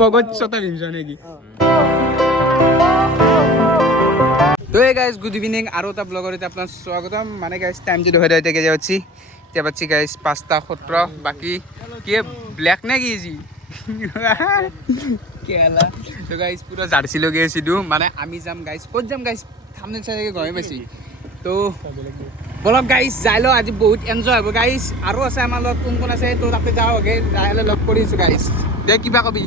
পগচ্ছতা ভিমছ নেকি তো এই গাইজ গুড ইভিনিং আৰু এটা ব্লগৰ এতিয়া আপোনাৰ স্বাগতম মানে গাইজ টাইম যদি হৈ থাকে যাচ্ছি এতিয়া পাচ্ছি গাইজ 5:17 বাকি কি ব্লেক নে কি জি কেলা তো গাইজ পুরা জার্সি লগে আছিলো মানে আমি যাম গাইজ ক'ত যাম গাইজ থামনেল চাই গমে পাইছি তো বলক গাইজ যাই ল আজি বহুত এনজয় হ'ব গাইজ আৰু আছে আমাৰ লগত কোন কোন আছে তো তাতে যাওঁগে যাইলে লগ কৰিছো গাইজ দে কিবা কবি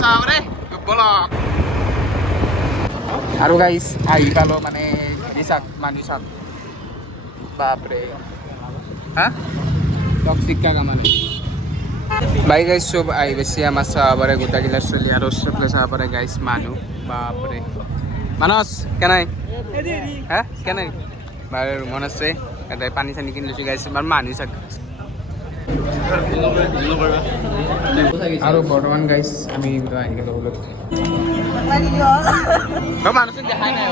চাবৰে বলক আৰু গাইজ আহি পালো মানে হেৰি চাক মানুহ চাক বাপৰে হা টক্সিক কাকা মানে বাই গাইজ চব আহি বেছি আমাৰ চাব পাৰে গোটাগিলা চলি আৰু চবলে চাব পাৰে গাইজ মানুহ বাপৰে মানস কেনাই হা কেনাই bare ৰুমত আছে এটা পানী চানী কিনি লৈছোঁ গাইজ বাৰু মানুহ চাক আৰু বৰ্তমান গাইজ আমি আহি গ'লো মানুহ চাক দেখাই নাই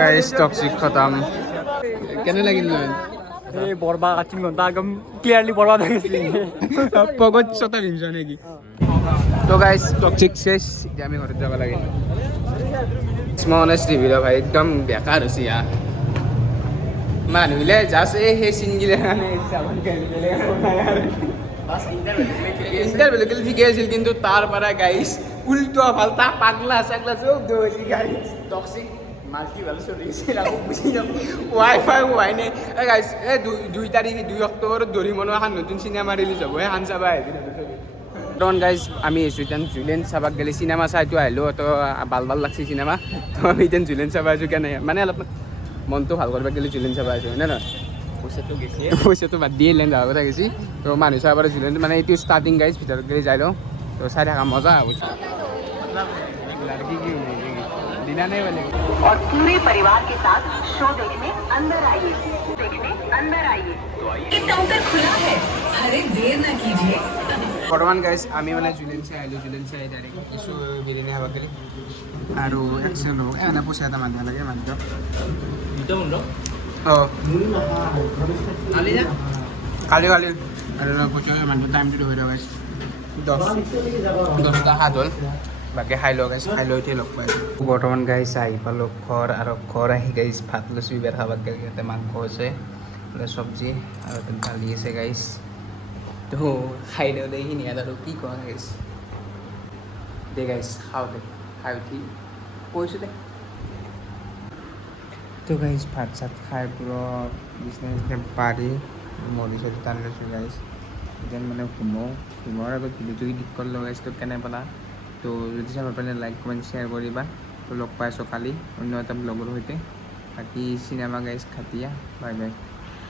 গাইজ টক্সিক খতম কেনে লাগিল এই বৰবাদ কাটিম ঘণ্টা একদম ক্লিয়াৰলি বৰবাদ হৈ গৈছে পগচ্ছতা ভিমছ নেকি তো গাইজ টক্সিক শেষ এতিয়া আমি ঘৰত যাব লাগে অনেষ্টলি ভিডিঅ' ভাই একদম বেকাৰ হৈছে ইয়াৰ মানুহবিলাক জাষ্ট সেই চিনগিলা কাৰণে ইণ্টাৰভেল ঠিকে আছিল কিন্তু তাৰ পৰা গাইজ উল্টা ফাল্টা পাগলা চাগলা চব দৌৰিছে গাইজ টক্সিক মাল্টি ভাল চলিছিল আকৌ বুজি নাপাওঁ ৱাই ফাই হোৱাই নাই এই গাইজ এই 2 অক্টোবৰত দৰিমনৰ এখন নতুন চিনেমা ৰিলিজ হ'ব সেইখন চাবা আহিবি বৰ্তমান গাইজ আমি আহিছোঁ এতিয়া জুলেন চাবাক গ'লে চিনেমা চাইটো আহিলোঁ তো ভাল লাগছে চিনেমা তো আমি এতিয়া জুলেন চাবা আহিছোঁ কেনে মানে অলপ মনটো ভাল কৰিব গ'লে জুলেন চাবা আহিছোঁ হয়নে নহয় পইচাটো বাদ দিয়ে লেন যাব কথা গৈছে তো মানুহ চাব পাৰে জুলেন মানে এইটো ষ্টাৰ্টিং গাইজ ভিতৰত গ'লে যাই লওঁ তো চাই থকা মজা হ'ব दिना नहीं बने और पूरे परिवार के साथ शो देखने अंदर आइए काउंटर खुला है अरे देर न कीजिए বৰ্তমান গাইজ আমি মানে জুলেন চাই আহিলোঁ জুলেন চাই ডাইৰেক্ট কিছু বিৰিয়ানী খাব গ'লে আৰু একচেণ্ট হ'ব এনে পইচা এটা মানুহ লাগে মানুহটো অঁ কালি আৰু পইচা মানুহ টাইমটো হৈ ৰ'ব 10টা 7 হ'ল বাকী খাই লওঁ গাইজ খাই লৈ উঠি লগ পাই বৰ্তমান গাইজ আহি পালোঁ ঘৰ আৰু ঘৰ আহি গাইজ ভাত লৈছোঁ বিয়াৰ খাব গ'লে ইয়াতে মাংস আছে চব্জি আৰু দালি আছে গাইজ তো খাই দিওঁ দে এইখিনি আৰু কি কোৱা গাইজ দে গাইজ খাওঁ দে খাই উঠি কৈছোঁ দে তো গাইজ ভাত চাত খাই পুৰা বিচনা পাৰি মৰি চৰি টানি লৈছোঁ গাইজ যেন মানে ঘুমৰ আগত ভিডিঅ'টো এডিট কৰি লগাইছোঁ তো কেনে পালা তো যদি চাব পাৰিলে লাইক কমেণ্ট শ্বেয়াৰ কৰিবা তো লগ পাইছোঁ কালি অন্য এটা ব্লগৰ সৈতে বাকী চিনেমা গাইজ খাটিয়া বাই বাই